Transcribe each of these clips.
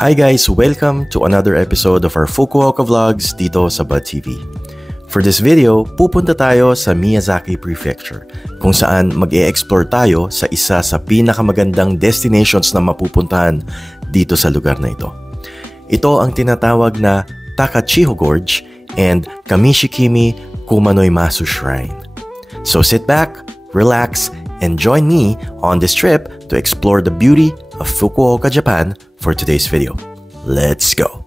Hi guys! Welcome to another episode of our Fukuoka Vlogs dito sa Bud TV. For this video, pupunta tayo sa Miyazaki Prefecture kung saan mag-e-explore tayo sa isa sa pinakamagandang destinations na mapupuntahan dito sa lugar na ito. Ito ang tinatawag na Takachiho Gorge and Kamishikimi Kumanoimasu Shrine. So sit back, relax, and join me on this trip to explore the beauty of Fukuoka, Japan for today's video. Let's go!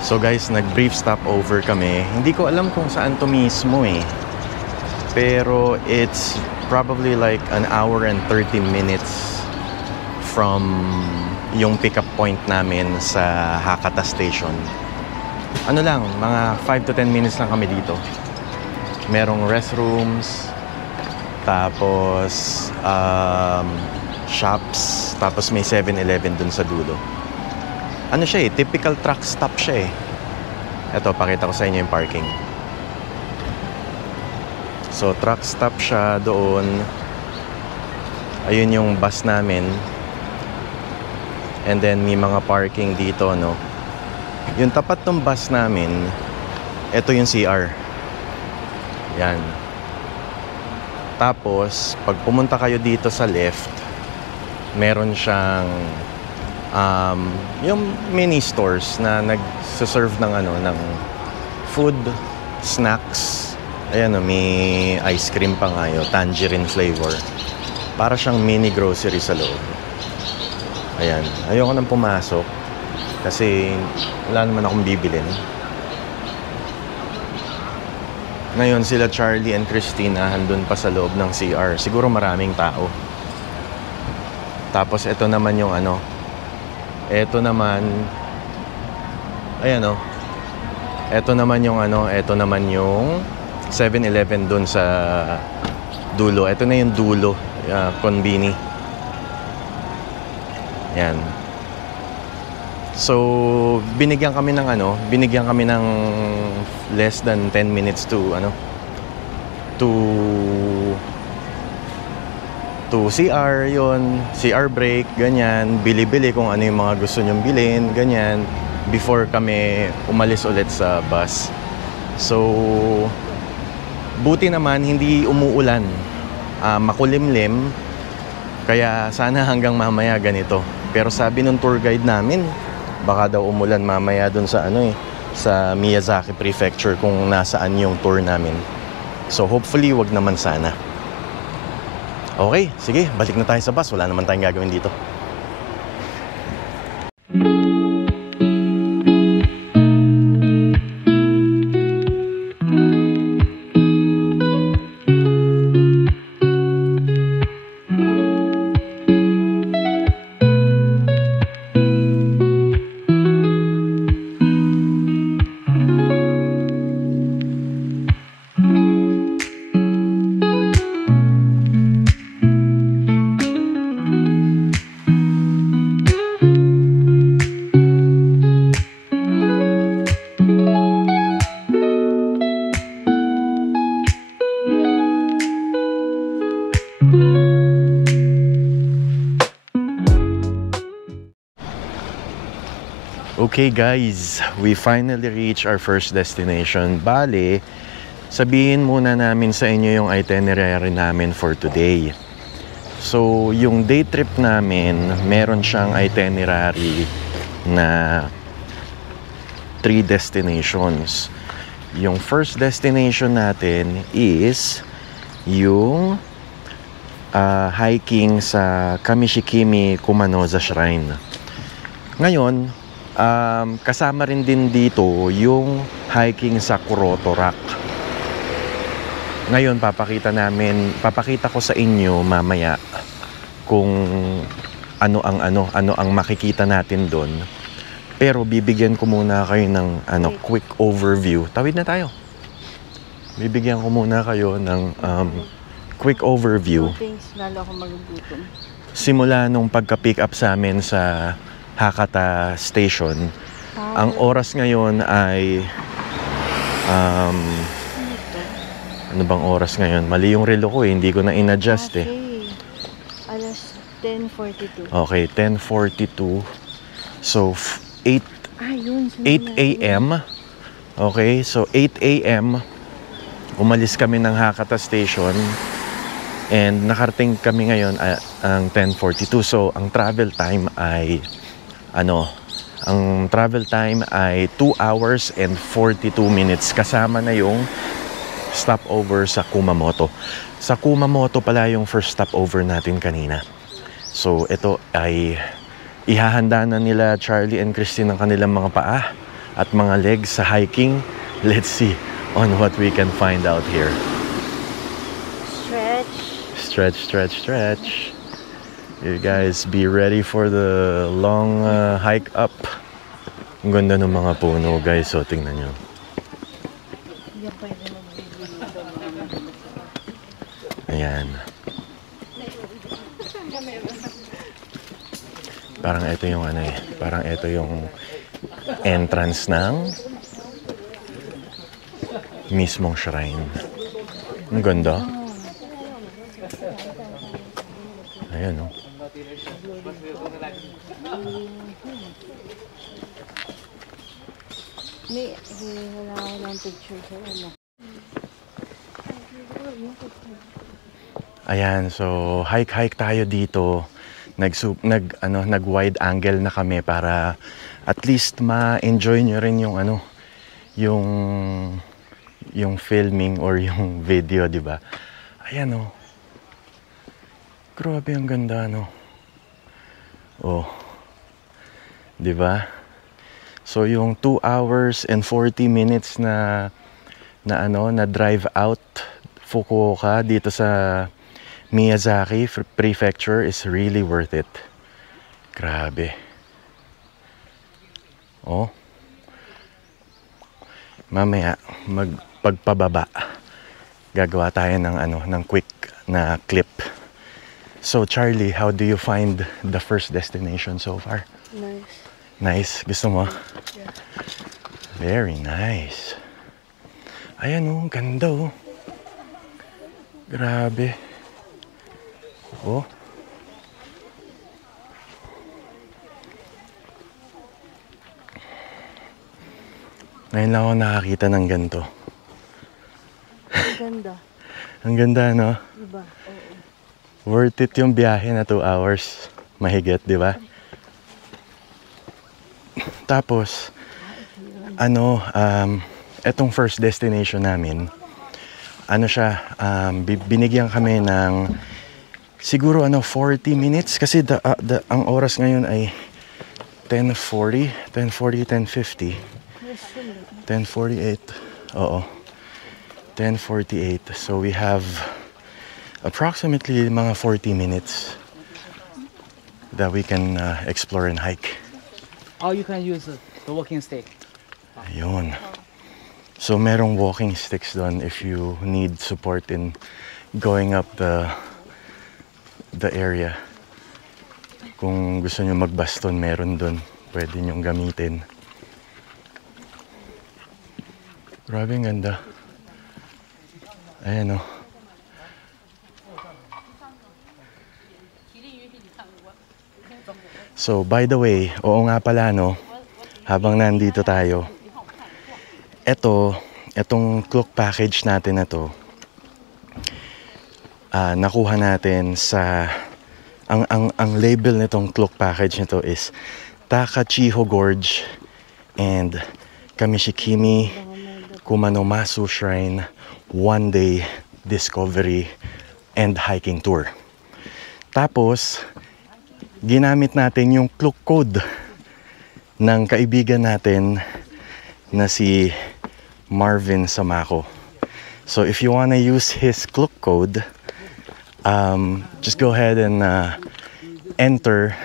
So guys, nag-brief stopover kami. Hindi ko alam kung saan to mismo eh. Pero it's probably like an hour and 30 minutes from yung pick-up point namin sa Hakata Station. Ano lang, mga 5 to 10 minutes lang kami dito. Merong restrooms, tapos shops, tapos may 7-Eleven dun sa dulo. Ano siya eh, typical truck stop siya eh. Ito, pakita ko sa inyo yung parking. So, truck stop siya doon. Ayun yung bus namin. And then, may mga parking dito, no? Yung tapat ng bus namin, ito yung CR. Yan. Tapos, pag pumunta kayo dito sa left, meron siyang yung mini stores na nagse-serve ng ng food, snacks. Ayan, may ice cream pa nga yun, tangerine flavor. Para siyang mini grocery sa loob. Ayan, ayoko nang pumasok kasi wala naman akong bibilin. Ngayon sila Charlie and Christina andun pa sa loob ng CR. Siguro maraming tao. Tapos ito naman yung ito naman ayan ito naman yung 7-Eleven dun sa dulo. Ito na yung dulo, konbini. Yan. So binigyan kami ng less than 10 minutes to CR yon, CR break, ganyan, bili-bili kung ano yung mga gusto nyong bilhin, ganyan, before kami umalis ulit sa bus. So, buti naman hindi umuulan, makulimlim, kaya sana hanggang mamaya ganito. Pero sabi nung tour guide namin, baka daw umulan mamaya dun sa sa Miyazaki Prefecture kung nasaan yung tour namin. So, hopefully, wag naman sana. Okay, sige, balik na tayo sa bus. Wala naman tayong gagawin dito. Okay guys, we finally reached our first destination. Bale, sabihin muna namin sa inyo yung itinerary namin for today. So, yung day trip namin, meron siyang itinerary na 3 destinations. Yung first destination natin is yung hiking sa Kamishikimi Kumanoza Shrine. Ngayon, kasama rin din dito yung hiking sa Kuroto Rock. Ngayon papakita ko sa inyo mamaya kung ano ang makikita natin doon. Pero bibigyan ko muna kayo ng quick overview. Tawid na tayo. Bibigyan ko muna kayo ng quick overview. Lalo ako magugutom. Simula nung pagka-pick up sa amin sa Hakata Station. Ang oras ngayon ay ano bang oras ngayon? Mali yung relo ko eh, hindi ko na in-adjust eh. Alas 10:42. Okay, 10:42. So, 8 Yun. 8 a.m. Okay, so 8 a.m. umalis kami ng Hakata Station and nakarating kami ngayon ang 10:42. So, ang travel time ay ang travel time ay 2 hours and 42 minutes kasama na yung stopover sa Kumamoto. Sa Kumamoto pala yung first stopover natin kanina. So, ito ay ihahanda na nila Charlie and Christine ang kanilang mga paa at mga legs sa hiking. Let's see on what we can find out here. Stretch. Stretch, stretch, stretch. You guys be ready for the long hike up. Ang ganda ng mga puno, guys. So, tingnan nyo. Ayan. Parang ito yung parang ito yung entrance ng mismong shrine. Ang ganda. Ayan, oh. Wala ko ng picture sa ano. Ayan, so hike tayo dito. Nag-wide angle na kami para at least ma-enjoy nyo rin yung yung filming or yung video, di ba? Ayan, oh. Grabe ang ganda, no? Oh. Di ba? So yung 2 hours and 40 minutes na drive out Fukuoka dito sa Miyazaki Prefecture is really worth it. Grabe. Oh. Mamaya pagpababa gagawa tayo ng quick na clip. So Charlie, how do you find the first destination so far? Nice. Nice. Gusto mo? Yeah. Very nice. Ayan, oh, ganda, oh. Grabe. Oh. Ngayon lang ako nakakita ng ganito. Ang ganda. Ang ganda, no? Diba? Oo. Worth it yung biyahe na 2 hours. Mahigit, di ba? Tapos, etong first destination namin, binigyan kami ng siguro 40 minutes kasi ang oras ngayon ay 10:40, 10:50. 10:48. Oo. 10:48. So we have approximately mga 40 minutes that we can explore and hike. Or you can use the walking stick. Ayun. So merong walking sticks doon if you need support in going up the area. Kung gusto nyo magbaston, meron doon. Pwede nyong gamitin. Grabe ang ganda. Ayan, oh. So, by the way, oo nga pala, no, habang nandito tayo, etong cloak package natin na to, nakuha natin sa, ang label nitong cloak package nito is Takachiho Gorge and Kamishikimi Kumanomasu Shrine one-day discovery and hiking tour. Tapos, ginamit natin yung cloak code ng kaibigan natin na si Marvin Samako. So if you wanna use his cloak code, just go ahead and enter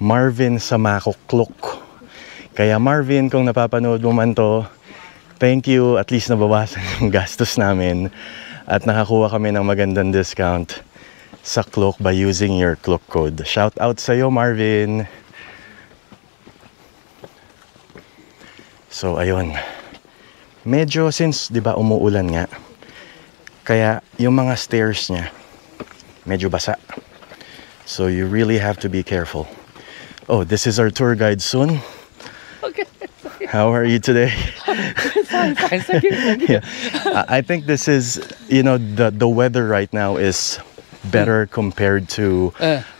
Marvin Samako Cloak. Kaya Marvin, kung napapanood mo man to, thank you, at least nabawasan yung gastos namin at nakakuha kami ng magandang discount sa cloak by using your cloak code. Shout out sa'yo, Marvin! So, ayun. Medyo since, di ba, umuulan nga, kaya yung mga stairs niya, medyo basa. So you really have to be careful. Oh, this is our tour guide, Sun. Okay. How are you today? Fine, fine. Thank you. Thank you. I think this is, you know, the weather right now is better compared to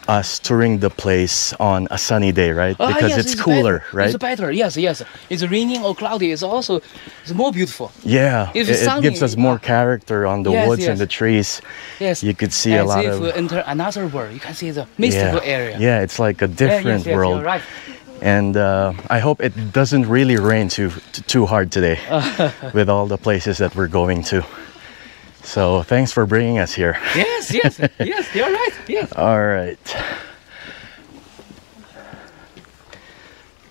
us touring the place on a sunny day, right? Because yes, it's cooler, better. right? It's better. Yes, yes. It's raining or cloudy. It's more beautiful. Yeah, If it it's sunny, gives us more character on the Yes, woods yes. and the trees. Yes. You could see a As lot if of we enter another world. You can see the mystical area. Yeah, it's like a different yes, world. You're right. And I hope it doesn't really rain too hard today with all the places that we're going to. So thanks for bringing us here. Yes, yes, yes. You're right. Yes. All right.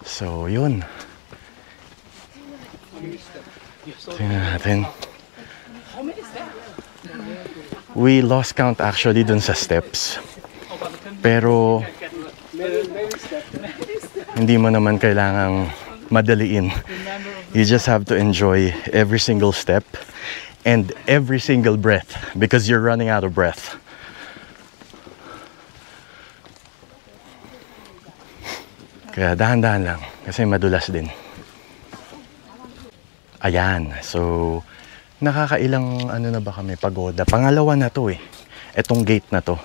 So yun. Tingnan natin. How many steps? We lost count actually dun sa steps. Pero hindi mo naman kailangang madaliin. You just have to enjoy every single step and every single breath because you're running out of breath. Kaya dahan-dahan lang kasi madulas din. Ayan, so nakakailang ano na ba kami pagoda? Pangalawa na to eh. Etong gate na to.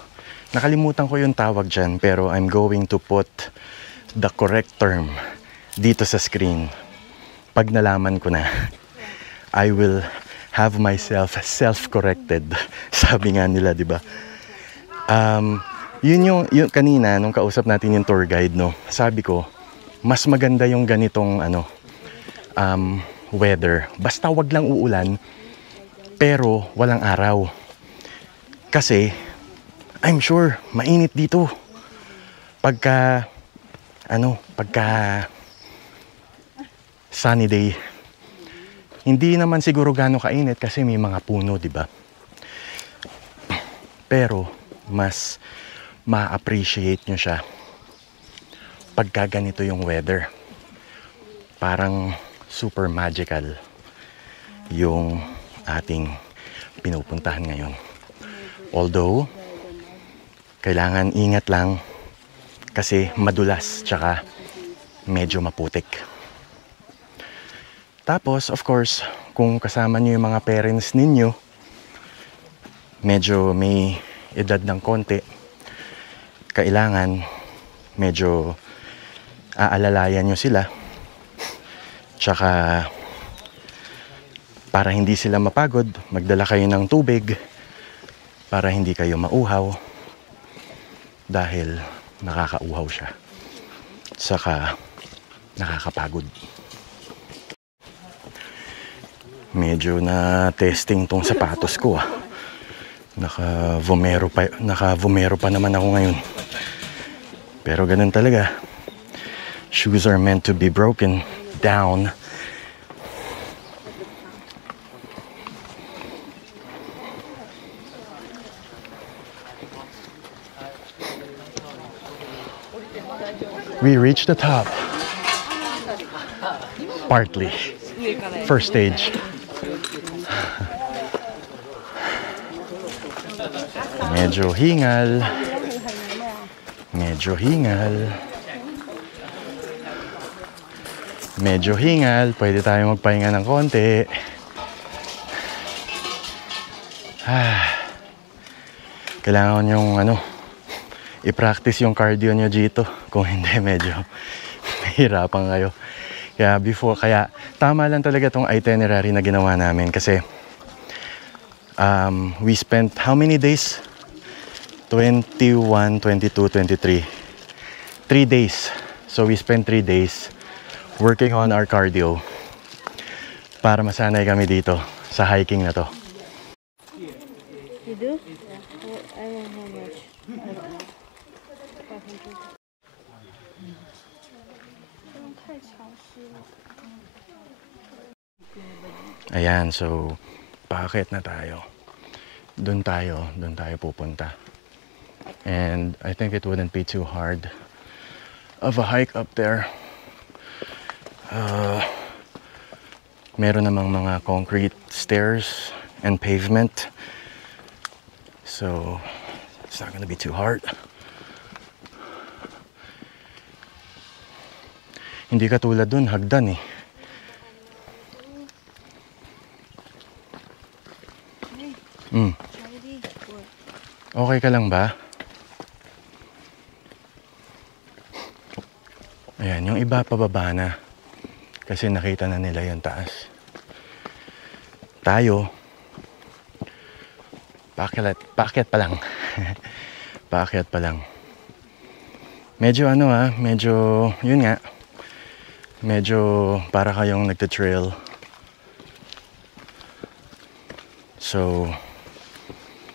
Nakalimutan ko yung tawag dyan pero I'm going to put the correct term dito sa screen. Pag nalaman ko na, I will have myself self-corrected. Sabi nga nila, di ba? Yun yung kanina nung kausap natin yung tour guide, no. Sabi ko, mas maganda yung ganitong weather. Basta wag lang uulan, pero walang araw. Kasi I'm sure mainit dito. Pagka sunny day. Hindi naman siguro gaano kainit kasi may mga puno, di ba? Pero mas ma-appreciate nyo siya pagka ganito yung weather. Parang super magical yung ating pinupuntahan ngayon. Although, kailangan ingat lang kasi madulas tsaka medyo maputik. Tapos, of course, kung kasama nyo yung mga parents ninyo, medyo may edad ng konti, kailangan medyo aalalayan nyo sila. Tsaka, para hindi sila mapagod, magdala kayo ng tubig para hindi kayo mauhaw dahil nakakauhaw siya. Tsaka, nakakapagod. Medyo na testing tong sapatos ko ah. Naka-Vomero pa naman ako ngayon. Pero ganun talaga. Shoes are meant to be broken down. We reached the top. Partly. First stage. Medyo hingal. Medyo hingal. Medyo hingal. Pwede tayo magpahinga ng konti. Kailangan yung i-practice yung cardio nyo dito. Kung hindi, medyo mahirapan kayo. Kaya tama lang talaga tong itinerary na ginawa namin kasi we spent how many days? 21, 22, 23. 3 days. So we spent 3 days working on our cardio para masanay kami dito sa hiking na to. You do? Yeah. I don't know much. Ayan, so paakit na tayo. Doon tayo pupunta. And I think it wouldn't be too hard of a hike up there. Meron namang mga concrete stairs and pavement. So it's not gonna be too hard. Hindi katulad dun, hagdan eh. Ready? Okay ka lang ba? Ayan, yung iba pababa na. Kasi nakita na nila yung taas. Tayo, paakyat pa lang. Paakyat pa lang. Medyo medyo, yun nga. Medyo para kayong nagte-trail. So,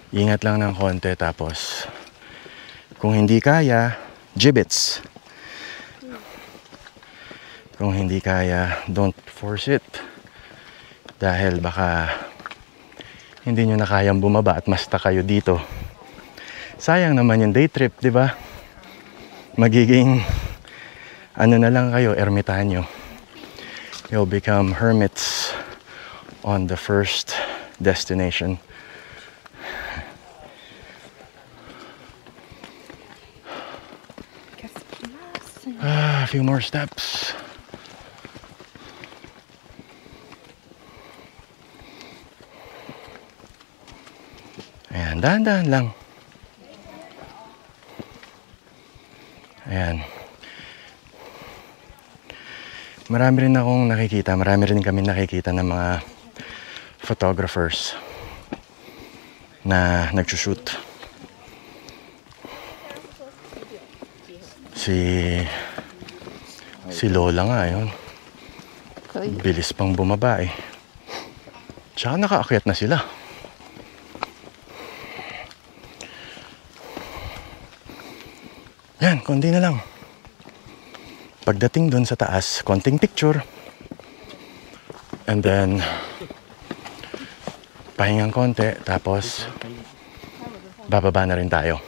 ingat lang ng konti, tapos kung hindi kaya, gibbets. Kung hindi kaya, don't force it. Dahil baka hindi nyo na kayang bumaba at masta kayo dito. Sayang naman yung day trip, di ba? Magiging ano na lang kayo, ermitanyo. You'll become hermits on the first destination. A few more steps. Ayan, dahan-dahan lang. Ayan. Marami rin kami nakikita ng mga photographers na nagsushoot. Si Lola nga yun. Bilis pang bumaba eh. Tsaka nakaakyat na sila. Yan, konti na lang. Pagdating doon sa taas, konting picture. And then, pahingang konti, tapos bababa na rin tayo.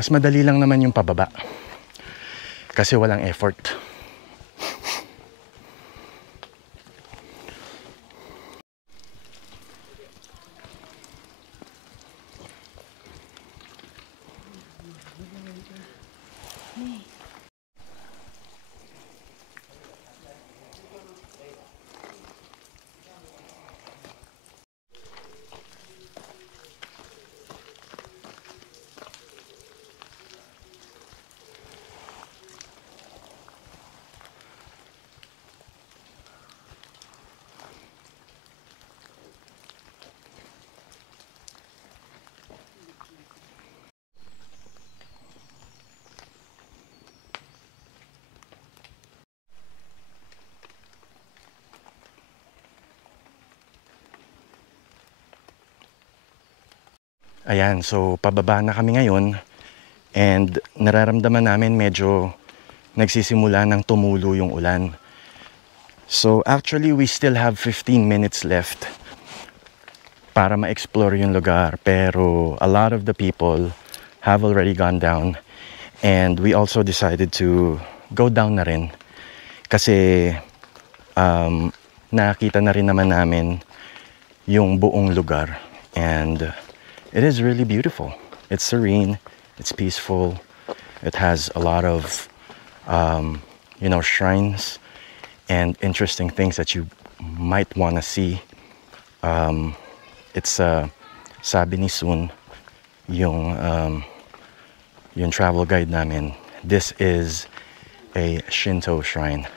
Mas madali lang naman yung pababa. Kasi walang effort. Ayan, so pababa na kami ngayon and nararamdaman namin medyo nagsisimula ng tumulo yung ulan. So actually we still have 15 minutes left para ma-explore yung lugar, pero a lot of the people have already gone down and we also decided to go down na rin kasi nakita na rin naman namin yung buong lugar and it is really beautiful. It's serene, it's peaceful, it has a lot of shrines and interesting things that you might want to see. It's sabi ni Sun, yung travel guide namin, this is a Shinto shrine.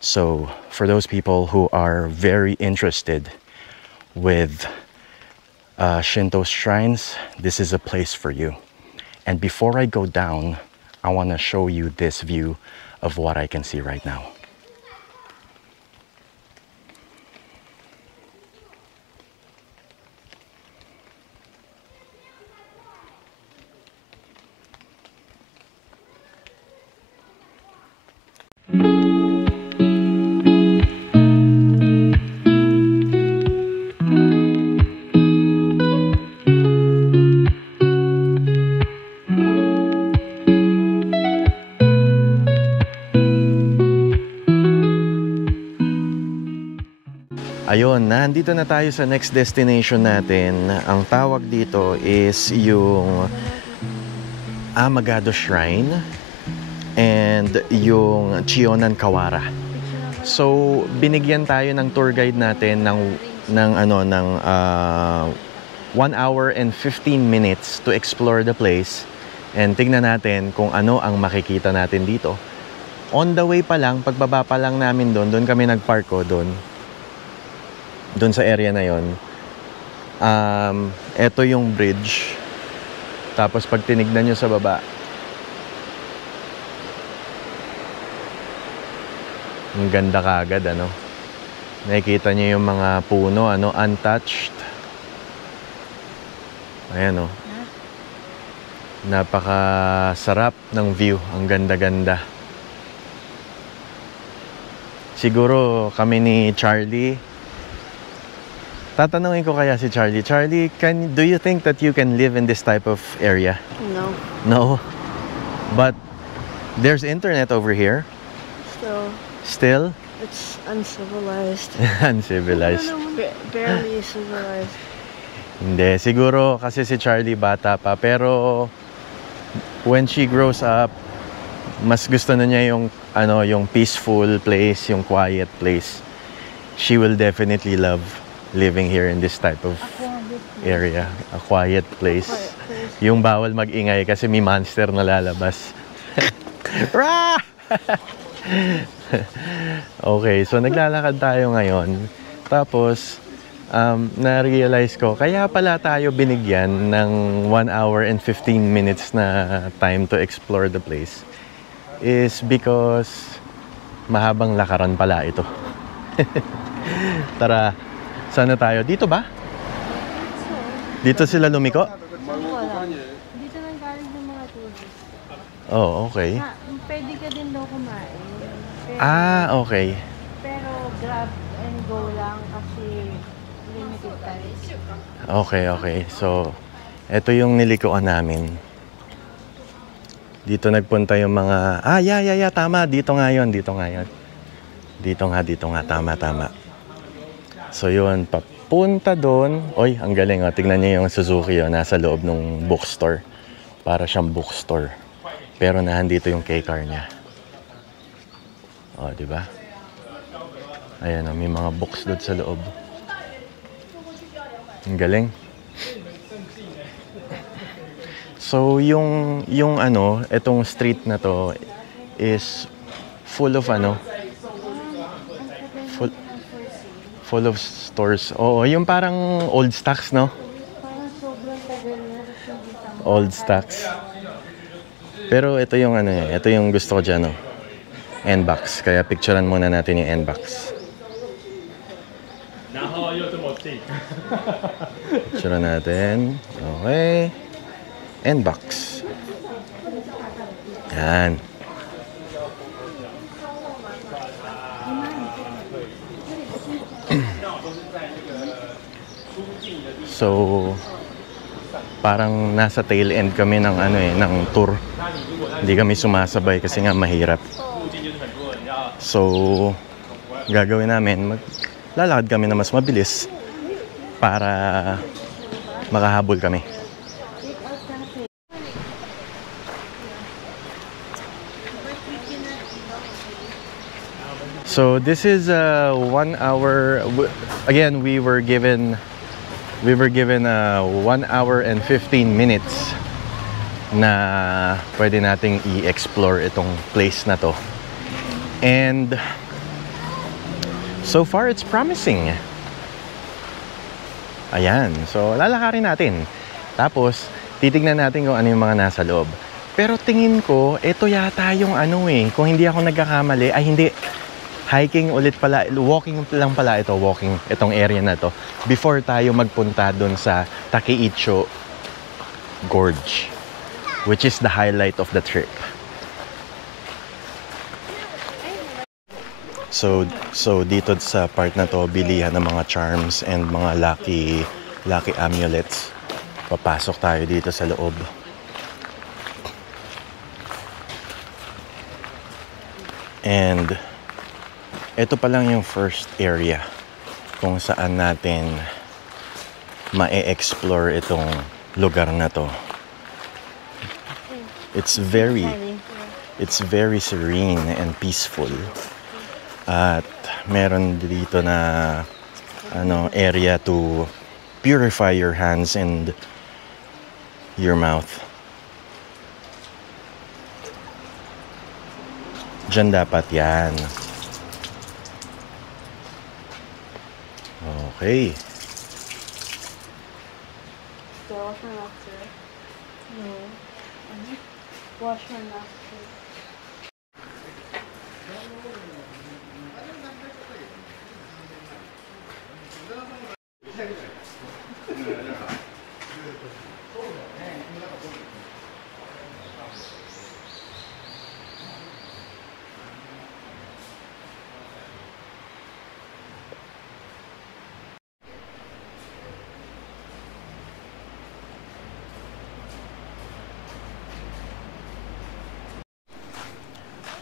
So for those people who are very interested with Shinto shrines, this is a place for you. And before I go down, I want to show you this view of what I can see right now. Ayun, nandito na tayo sa next destination natin. Ang tawag dito is yung Amagado Shrine. and yung Chionan Kawara. So, binigyan tayo ng tour guide natin ng 1 hour and 15 minutes to explore the place and tignan natin kung ano ang makikita natin dito. On the way pa lang, pagbaba pa lang namin doon kami nagpark doon sa area na yon. Eto yung bridge. Tapos pag tinignan nyo sa baba, ang ganda kaagad, ano? Nakikita nyo yung mga puno, untouched. Ayan, napakasarap ng view. Ang ganda-ganda. Siguro kami ni Charlie, tatanungin ko kaya si Charlie, do you think that you can live in this type of area? No. No? But there's internet over here. Still? It's uncivilized. Uncivilized. Barely civilized. Hindi, siguro kasi si Charlie bata pa, pero when she grows up, mas gusto na niya yung peaceful place, yung quiet place. She will definitely love living here in this type of area, a quiet place. Yung bawal mag-ingay kasi may monster na lalabas. Rah! Okay, so naglalakad tayo ngayon. Tapos, na-realize ko, kaya pala tayo binigyan ng 1 hour and 15 minutes na time to explore the place is because mahabang lakaran pala ito. Tara, sana tayo. Dito ba? Dito sila lumiko? Dito nang galing ng mga tourists. Oh, okay. Pwede ka din daw kumain. Okay. Pero grab and go lang kasi limited time. Okay. So, ito yung nilikuan namin. Dito nagpunta yung mga... Tama. Dito nga yun. Dito nga. Tama. So, yun. Papunta doon. Oy, ang galing. Tignan niyo yung Suzuki. Nasa loob ng bookstore. Para siyang bookstore. Pero nandito yung K-car niya. Di ba? Ayan, may mga books doon sa loob. Ang galing. So, itong street na to is full of full of stores. Oo, yung parang old stocks, no? Parang sobrang tagal na. Old stocks. Pero ito yung ito yung gusto ko dyan, N-box. Kaya picturean muna natin yung N-box. Picturean natin. Okay. N-box. Yan. So, parang nasa tail end kami ng ng tour. Hindi kami sumasabay kasi nga mahirap. So, gagawin namin, lalakad kami na mas mabilis para makahabol kami. So, this is 1 hour. Again, we were given 1 hour and 15 minutes na pwede nating i-explore itong place na to. And so far, it's promising. Ayan. So, lalakarin natin. Tapos, titignan natin kung ano yung mga nasa loob. Pero tingin ko, ito yata yung kung hindi ako nagkakamali, hindi. Hiking ulit pala, walking lang pala ito, itong area na to. Before tayo magpunta dun sa Takeicho Gorge, which is the highlight of the trip. So dito sa part na to, bilihan ng mga charms and mga lucky amulets. Papasok tayo dito sa loob. And ito pa lang yung first area kung saan natin ma-explore itong lugar na to. It's very It's very serene and peaceful. At meron dito na area to purify your hands and your mouth. Diyan dapat yan. Okay. So, wash my mouth, sir. No. Wash my mouth, sir.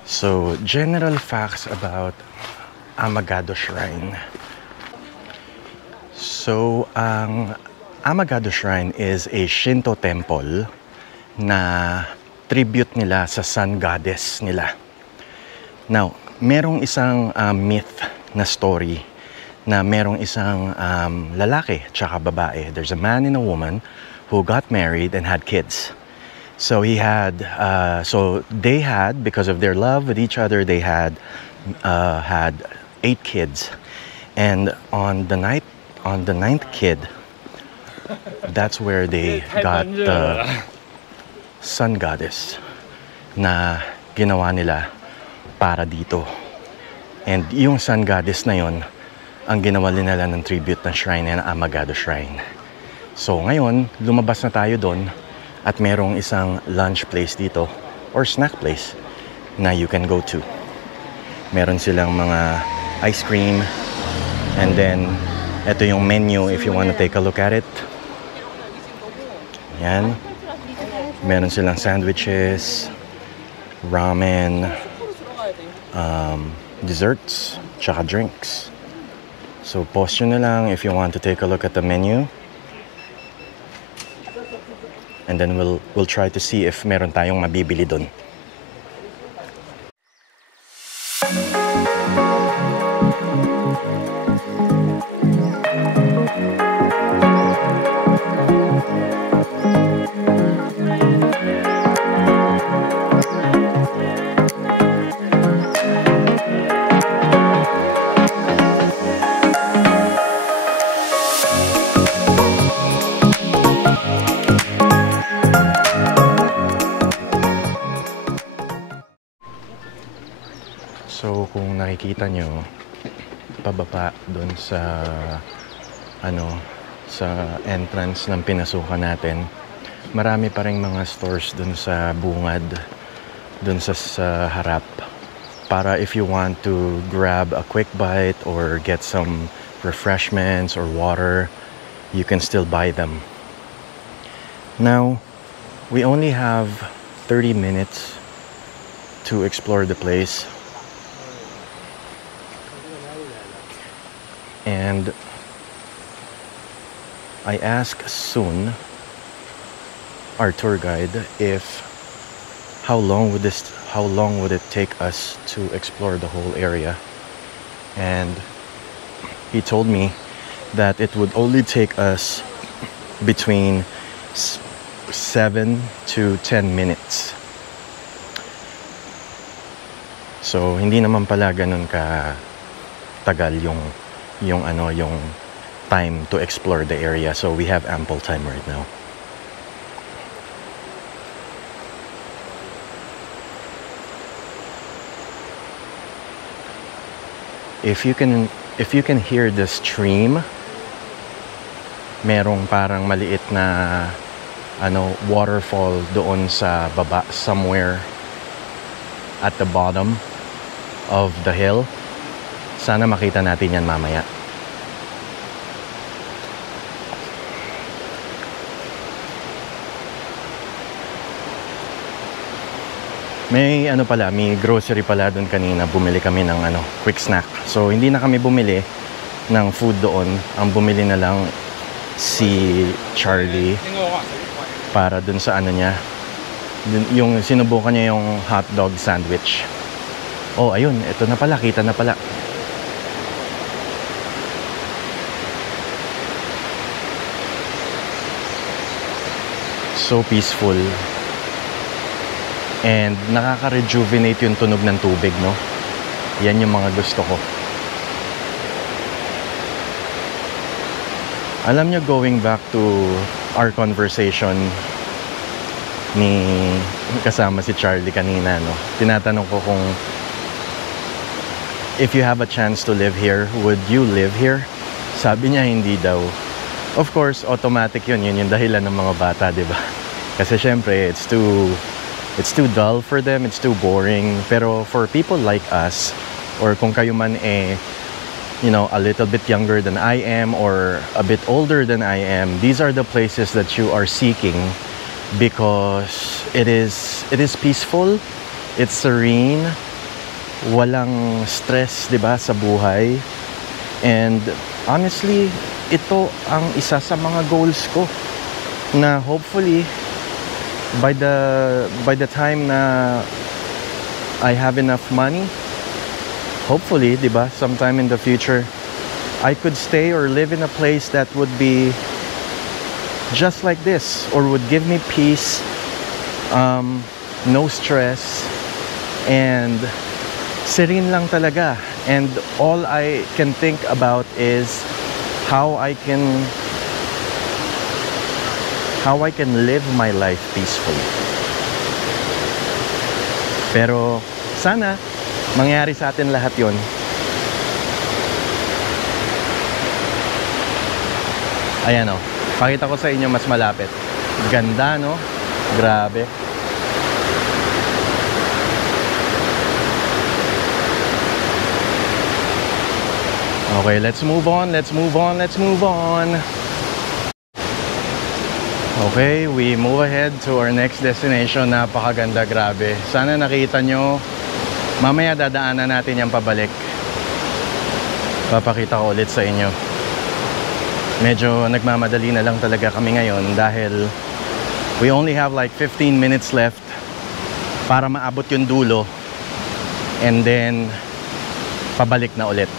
So, general facts about Amagado Shrine. So, ang Amagado Shrine is a Shinto temple na tribute nila sa sun goddess nila. Now, merong isang myth na story na merong isang lalaki tsaka babae. There's a man and a woman who got married and had kids. So they had, because of their love with each other, they had 8 kids. And on the ninth kid, that's where they got the sun goddess na ginawa nila para dito. And yung sun goddess na yon, ang ginawa nila ng tribute na shrine na Amagado Shrine. So ngayon, lumabas na tayo doon. At merong isang lunch place dito or snack place na you can go to. Meron silang mga ice cream and then ito yung menu if you want to take a look at it. Yan. Meron silang sandwiches, ramen, desserts, tsaka drinks. So pause nyo na lang if you want to take a look at the menu. And then we'll try to see if meron tayong mabibili doon. So kung nakikita nyo, pababa doon sa sa entrance ng pinasukan natin, marami pa ring mga stores doon sa bungad, doon sa harap, para if you want to grab a quick bite or get some refreshments or water, you can still buy them. Now, we only have 30 minutes to explore the place. And I asked Sun, our tour guide, how long would it take us to explore the whole area? And he told me that it would only take us between 7 to 10 minutes. So hindi naman pala ganun ka tagal yung time to explore the area. So we have ample time right now. If you can hear the stream, merong parang maliit na waterfall doon sa baba, somewhere at the bottom of the hill. Sana makita natin yan mamaya. May may grocery pala doon kanina. Bumili kami ng quick snack. So hindi na kami bumili ng food doon. Ang bumili na lang si Charlie para doon sa Yung sinubukan niya yung hotdog sandwich. Oh, ayun, ito na pala, kita na pala. So peaceful. And nakaka-rejuvenate yung tunog ng tubig, no? Yan yung mga gusto ko. Alam niyo, going back to our conversation ni kasama si Charlie kanina, no? Tinatanong ko kung if you have a chance to live here, would you live here? Sabi niya hindi daw. Of course, automatic yun. Yun yung dahilan ng mga bata, di ba? Kasi syempre, it's too dull for them, it's too boring. Pero for people like us, or kung kayo man you know, a little bit younger than I am or a bit older than I am, these are the places that you are seeking because it is peaceful, it's serene, walang stress, 'di ba, sa buhay. And honestly, ito ang isa sa mga goals ko na hopefully by the time na I have enough money, hopefully, di ba, sometime in the future, I could stay or live in a place that would be just like this or would give me peace, no stress, and serene lang talaga. And all I can think about is how I can live my life peacefully. Pero sana mangyari sa atin lahat yon. Ayan o. Pakita ko sa inyo mas malapit. Ganda, no? Grabe. Okay, let's move on. Okay, we move ahead to our next destination. Napakaganda, grabe. Sana nakita nyo. Mamaya dadaanan natin yung pabalik. Papakita ko ulit sa inyo. Medyo nagmamadali na lang talaga kami ngayon dahil we only have like 15 minutes left para maabot yung dulo. And then, pabalik na ulit.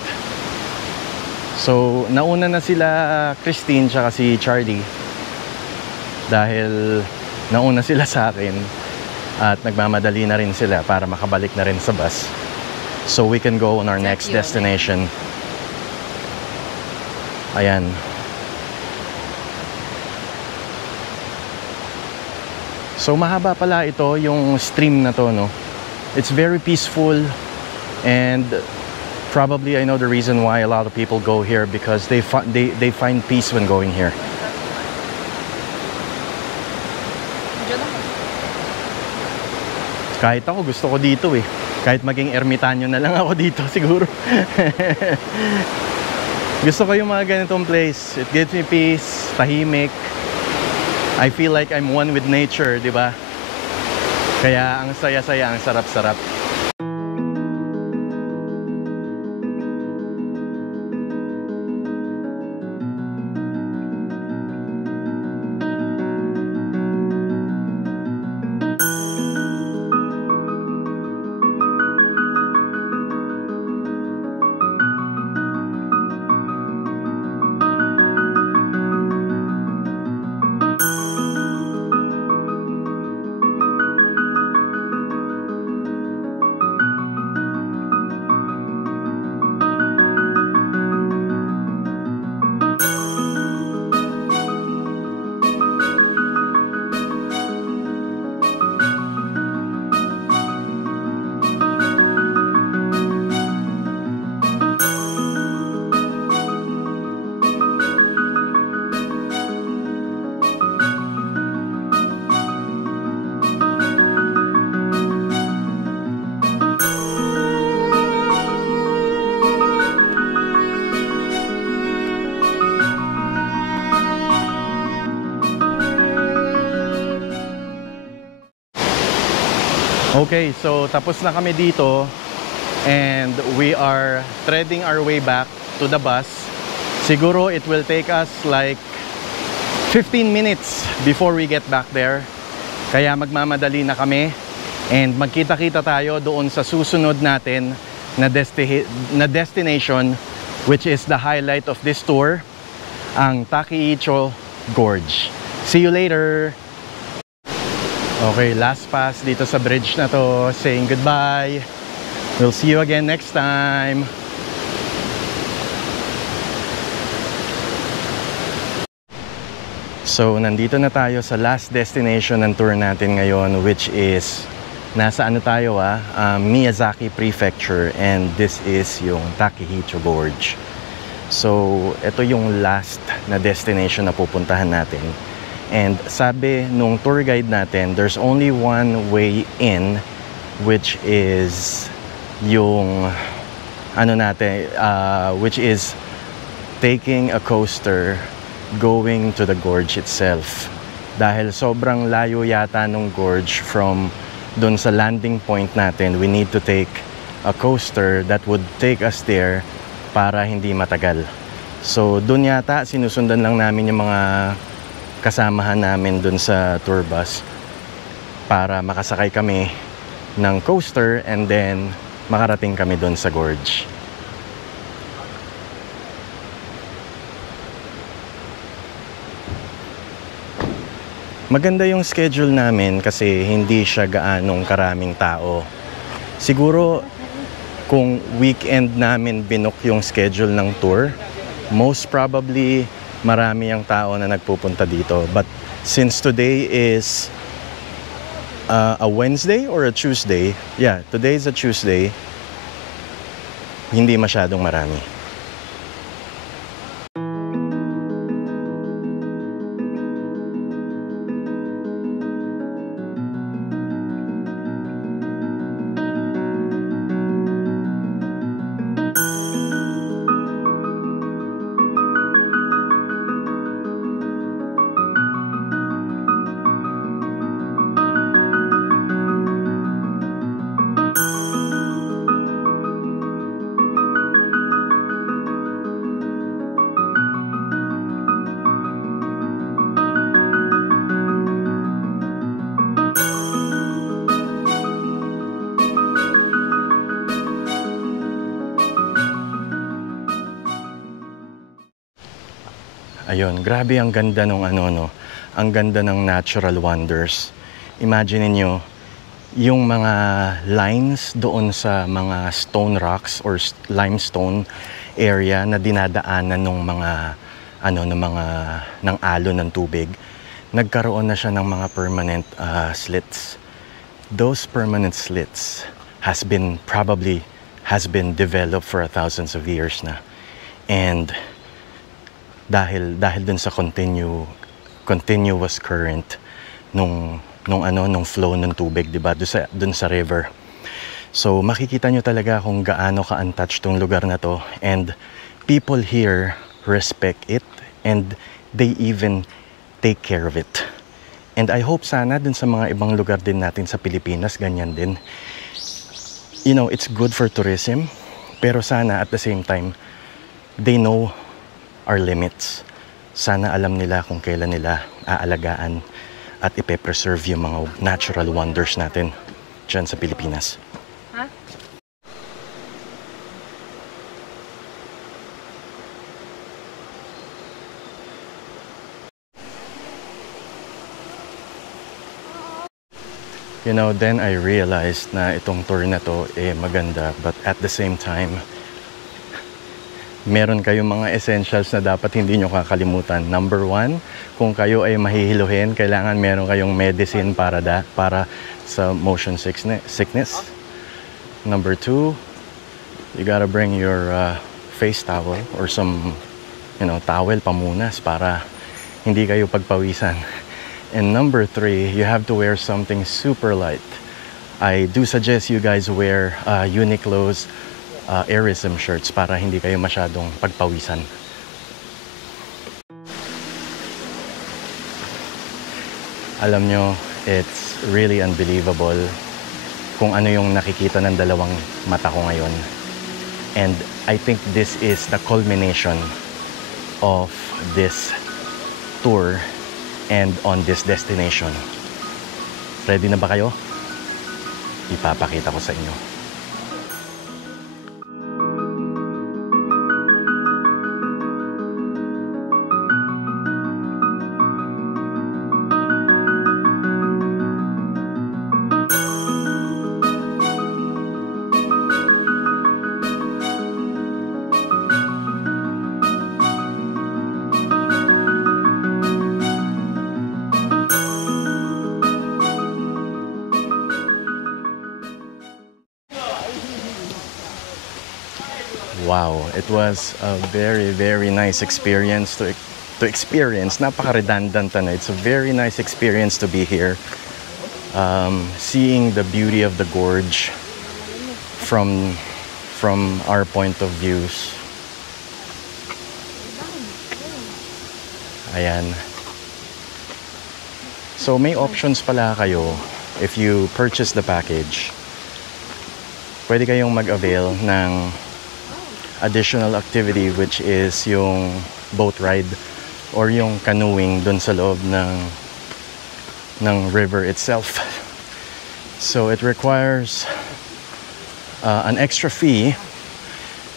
So, nauna na sila Christine tsaka si Charlie. Dahil nauna sila sa akin. At nagmamadali na rin sila para makabalik na rin sa bus. So we can go on our next destination. Ayan. So mahaba pala ito yung stream na to, no? It's very peaceful and probably I know the reason why a lot of people go here because they find peace when going here. Kahit ako, gusto ko dito eh. Kahit maging ermitanyo na lang ako dito siguro. Gusto ko yung mga ganitong place. It gives me peace, tahimik. I feel like I'm one with nature, di ba? Kaya ang saya-saya, ang sarap-sarap. Okay, so tapos na kami dito and we are threading our way back to the bus. Siguro it will take us like 15 minutes before we get back there. Kaya magmamadali na kami and magkita-kita tayo doon sa susunod natin na destination, which is the highlight of this tour, ang Takiicho Gorge. See you later! Okay, last pass dito sa bridge na to, saying goodbye. We'll see you again next time. So, nandito na tayo sa last destination ng tour natin ngayon, which is nasa ano tayo Miyazaki Prefecture, and this is yung Takiicho Gorge. So, ito yung last na destination na pupuntahan natin. And sabi nung tour guide natin, there's only one way in, which is yung which is taking a coaster going to the gorge itself. Dahil sobrang layo yata nung gorge from dun sa landing point natin, we need to take a coaster that would take us there para hindi matagal. So dun yata sinusundan lang namin yung mga kasamahan namin dun sa tour bus para makasakay kami ng coaster and then makarating kami dun sa gorge. Maganda yung schedule namin kasi hindi siya gaanong karaming tao. Siguro kung weekend namin binook yung schedule ng tour, most probably marami ang tao na nagpupunta dito. But since today is a Wednesday or a Tuesday, yeah, today is a Tuesday, hindi masyadong marami. Ayun, grabe ang ganda ng ang ganda ng natural wonders. Imagine niyo yung mga lines doon sa mga stone rocks or limestone area na dinadaanan ng mga ng alon ng tubig. Nagkaroon na siya ng mga permanent slits. Those permanent slits has been developed for thousands of years na. And dahil dun sa continuous current nung flow ng tubig, 'di ba? Dun sa river. So makikita nyo talaga kung gaano ka-untouched tong lugar na to, and people here respect it and they even take care of it. And I hope sana dun sa mga ibang lugar din natin sa Pilipinas ganyan din. You know, it's good for tourism, pero sana at the same time they know our limits. Sana alam nila kung kailan nila aalagaan at ipe-preserve yung mga natural wonders natin dyan sa Pilipinas. Huh? You know, then I realized na itong tour na to maganda, but at the same time meron kayong mga essentials na dapat hindi nyo kakalimutan. Number 1, kung kayo ay mahihiluhin, kailangan meron kayong medicine para sa motion sickness. Number 2, you gotta bring your face towel or some, towel pamunas para hindi kayo pagpawisan. And number 3, you have to wear something super light. I do suggest you guys wear Uniqlo's airism shirts para hindi kayo masyadong pagpawisan. Alam nyo, it's really unbelievable kung ano yung nakikita ng dalawang mata ko ngayon. And I think this is the culmination of this tour and on this destination. Ready na ba kayo? Ipapakita ko sa inyo. Wow, it was a very, very nice experience to experience. Napaka-redundant na. It's a very nice experience to be here. Seeing the beauty of the gorge from our point of views. Ayan. So may options pala kayo if you purchase the package. Pwede kayong mag-avail ng additional activity, which is yung boat ride or yung canoeing dun sa loob ng river itself. So it requires an extra fee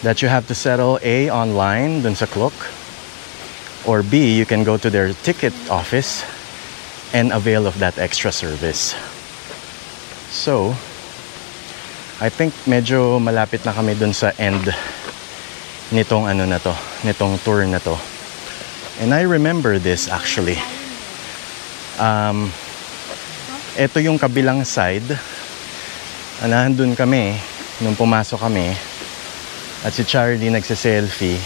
that you have to settle A, online dun sa Klook, or B, you can go to their ticket office and avail of that extra service. So I think medyo malapit na kami dun sa end nitong nitong tour na to. And I remember this actually. Ito yung kabilang side. Nandun kami nung pumasok kami at si Charlie nagse-selfie.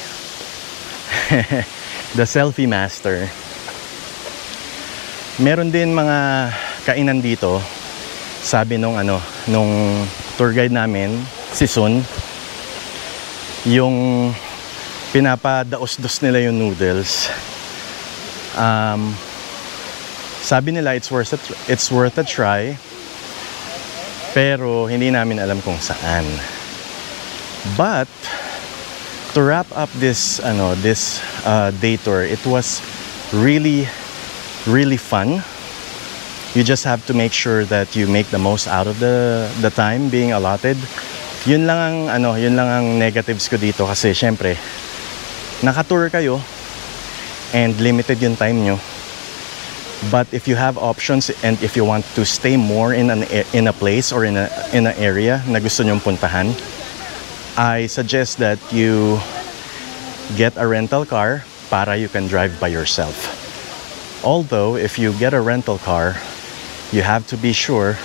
The selfie master. Meron din mga kainan dito. Sabi nung tour guide namin, si Sun, yung pinapadaos-dos nila yung noodles. Sabi nila it's worth a try, pero hindi namin alam kung saan. But to wrap up this day tour, it was really, really fun. You just have to make sure that you make the most out of the time being allotted. Yun lang ang negatives ko dito kasi syempre naka-tour kayo and limited yung time nyo. But if you have options and if you want to stay more in a place or in an area na gusto nyong puntahan, I suggest that you get a rental car para you can drive by yourself. Although if you get a rental car, you have to be sure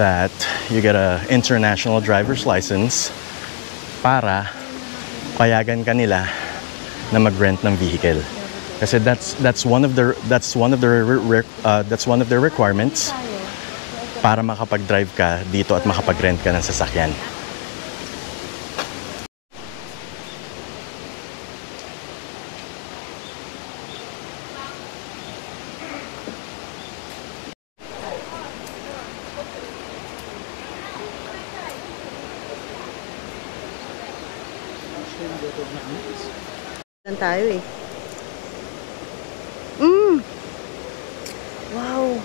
that you get an international driver's license para payagan ka nila na mag-rent ng vehicle. Kasi that's one of the requirements para makapag-drive ka dito at makapag-rent ka ng sasakyan. Saan tayo eh? Wow!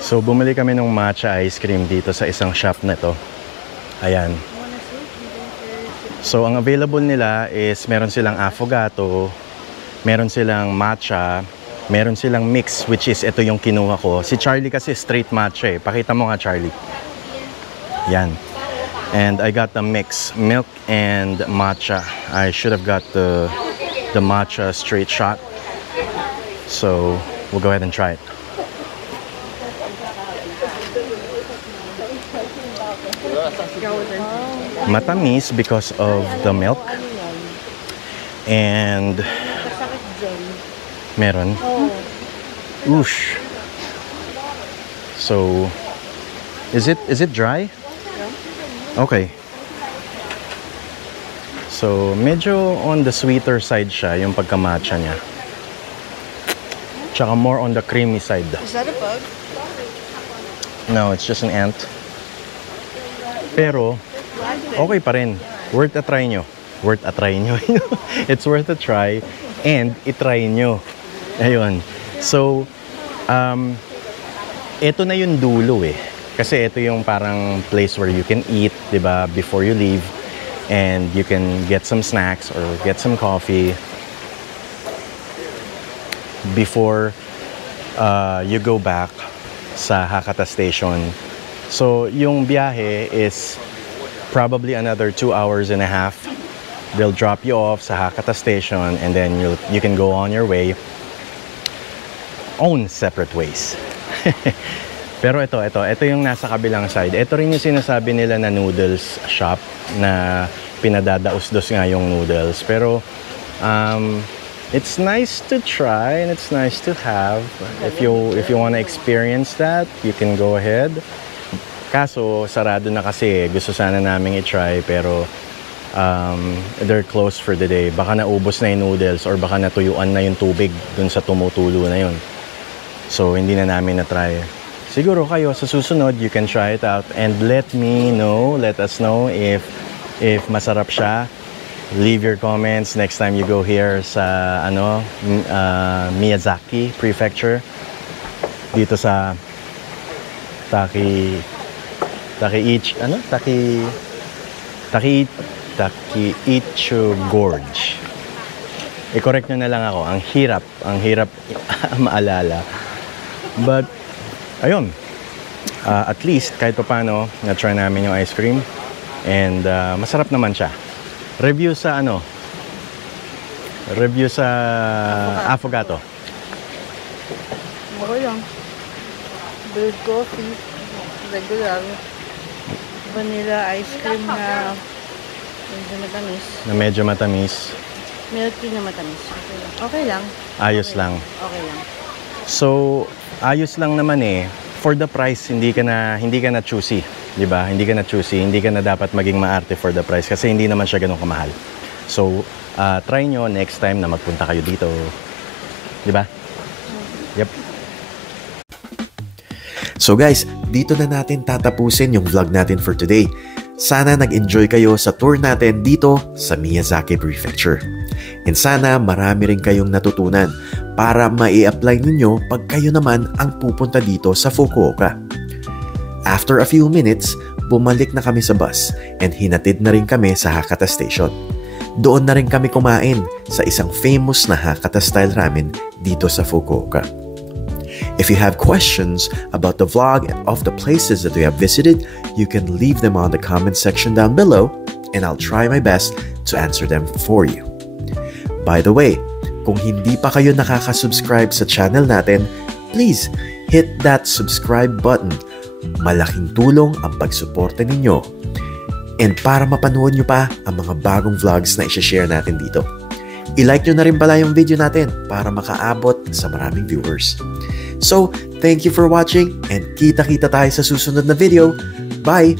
So bumili kami ng matcha ice cream dito sa isang shop na to. Ayan. So ang available nila is meron silang affogato, meron silang matcha, meron silang mix, which is ito yung kinuha ko. Si Charlie kasi straight matcha eh. Pakita mo nga, Charlie. Yan. And I got the mix, milk and matcha. I should have got the matcha straight shot. So we'll go ahead and try it. Matamis because of the milk. And meron. Oosh. So, is it dry? Okay. So, medyo on the sweeter side siya, yung pagka-matcha niya. Tsaka more on the creamy side. Is that a bug? No, it's just an ant. Pero, okay pa rin. Worth a try nyo. worth a try nyo. It's worth a try and itry nyo. Ayun. So, ito na yung dulo eh. Kasi ito yung parang place where you can eat, di ba, before you leave. And you can get some snacks or get some coffee before you go back sa Hakata Station. So, yung biyahe is probably another 2.5 hours. They'll drop you off sa Hakata Station and then you can go on your way. Own separate ways. Pero ito yung nasa kabilang side. Ito rin yung sinasabi nila na noodles shop na pinadadaos-dos nga yung noodles. Pero it's nice to try and it's nice to have. If you want to experience that, you can go ahead. Kaso sarado na kasi. Gusto sana naming i-try pero they're closed for the day. Baka naubos na yung noodles or baka natuyuan na yung tubig dun sa tumutulo na yun. So hindi na namin na-try. Siguro kayo sa susunod, you can try it out and let us know if masarap siya. Leave your comments next time you go here sa Miyazaki Prefecture dito sa Takiichu Gorge. I-correct nyo na lang ako. Ang hirap maalala. But ayun, at least kahit pa paano na-try namin yung ice cream and masarap naman siya. Review sa affogato. Okay lang. Brewed coffee. Regular. Vanilla ice cream na medyo matamis. Na medyo matamis. Milky na matamis. Okay lang. Ayos lang. Okay lang. So, ayos lang naman eh. For the price, hindi ka na choosy, 'di ba? Hindi ka na choosy, hindi ka na dapat maging maarte for the price kasi hindi naman siya ganun kamahal. So, try nyo next time na magpunta kayo dito. 'Di ba? Yep. So guys, dito na natin tatapusin yung vlog natin for today. Sana nag-enjoy kayo sa tour natin dito sa Miyazaki Prefecture. And sana marami rin kayong natutunan para mai-apply ninyo pag kayo naman ang pupunta dito sa Fukuoka. After a few minutes, bumalik na kami sa bus and hinatid na rin kami sa Hakata Station. Doon na rin kami kumain sa isang famous na Hakata-style ramen dito sa Fukuoka. If you have questions about the vlog of the places that we have visited, you can leave them on the comment section down below and I'll try my best to answer them for you. By the way, kung hindi pa kayo nakaka-subscribe sa channel natin, please hit that subscribe button. Malaking tulong ang pagsuporta ninyo. And para mapanood nyo pa ang mga bagong vlogs na i-share natin dito. I-like nyo na rin pala yung video natin para makaabot sa maraming viewers. So, thank you for watching and kita-kita tayo sa susunod na video. Bye!